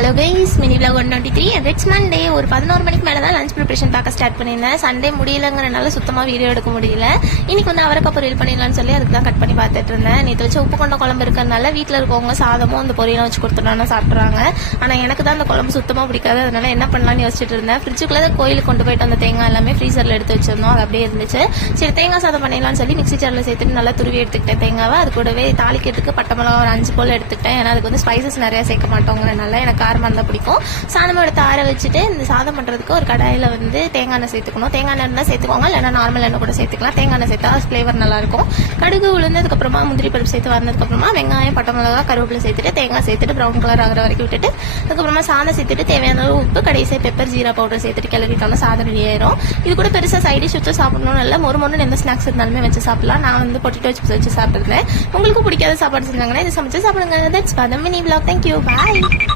Hello guys, mini vlog 123 it's Monday. ஒரு 11 மணிக்கு மேலே தான் லஞ்ச் ப்ரிப்பரேஷன் பார்க்க ஸ்டார்ட் பண்ணியிருந்தேன். சண்டே முடியலங்கிறனால சுத்தமாக வீடியோ எடுக்க முடியல. இன்னைக்கு வந்து அவரைக்காய் பொரியல் பண்ணிடலாம்னு சொல்லி அதுக்கு தான் கட் பண்ணி பார்த்துட்டு இருந்தேன். நேற்று வச்சு உப்பு கொண்ட குழம்பு இருக்கிறதுனால வீட்டில் இருக்கவங்க சாதமும் அந்த பொரியலும் வச்சு கொடுத்துட்டோம்னா சாப்பிட்றாங்க. ஆனால் எனக்கு தான் அந்த குழம்பு சுத்தமாக பிடிக்காது. அதனால என்ன பண்ணலாம்னு யோசிச்சுட்டு இருந்தேன். ஃப்ரிட்ஜுக்குள்ளே தான் கோயிலுக்கு கொண்டு போயிட்டு அந்த தேங்காய் எல்லாமே ஃப்ரீசரில் எடுத்து வச்சிருந்தோம். அது அப்படியே இருந்துச்சு. சரி, தேங்காய் சாதம் பண்ணிடலாம்னு சொல்லி மிக்ஸி ஜாரில் சேர்த்துட்டு நல்லா துருவி எடுத்துக்கிட்டேன் தேங்காவை. அது கூடவே தாளிக்கிறதுக்கு பட்டை மிளகா ஒரு 5 போல் எடுத்துக்கிட்டேன். ஏன்னா அதுக்கு வந்து ஸ்பைசஸ் நிறையா சேர்க்க மாட்டோங்கிறனால எனக்கு காரமாக இருந்தால் பிடிக்கும். சாதம் எடுத்து ஆற வச்சுட்டு இந்த சாதம் பண்ணுறதுக்கு ஒரு கடாயில் வந்து தேங்காய் எண்ணெய் சேர்த்துக்கணும். தேங்காய் எண்ணெய் இருந்தால் சேர்த்துக்கோங்க, இல்லைனா நார்மல் எண்ணெய் கூட சேர்த்துக்கலாம். தேங்காய் எண்ணெய் சேர்த்தா ஃப்ளேவர் நல்லாயிருக்கும். கடுகு உளுந்ததுக்கப்புறமா முந்திரி பருப்பு சேர்த்து வந்ததுக்கப்புறமா வெங்காயம், பட்டை மிளகா, கருவேப்பிலை சேர்த்துட்டு தேங்காய் சேர்த்துட்டு ப்ரௌன் கலர் ஆகிற வரைக்கும் விட்டுட்டு அதுக்கப்புறமா சாதம் சேர்த்துட்டு தேவையான உப்பு, கடைசியாக பெப்பர், ஜீரா பவுடர் சேர்த்துட்டு கிளறிட்டோம்னா சாதம் ரெடி ஆயிரும். இது கூட பெருசாக சைடு டிஷ் வச்சு சாப்பிடணும். இல்லை மொறு எந்த ஸ்நாக்ஸ் இருந்தாலுமே வச்சு சாப்பிடலாம். நான் வந்து பொட்டேட்டோ சிப்ஸ் வச்சு சாப்பிட்டுருந்தேன். உங்களுக்கு பிடிக்காத சாப்பாடு செஞ்சாங்கன்னா இதை சமைச்சு சாப்பிடுங்க. That's mini vlog. Thank you, bye.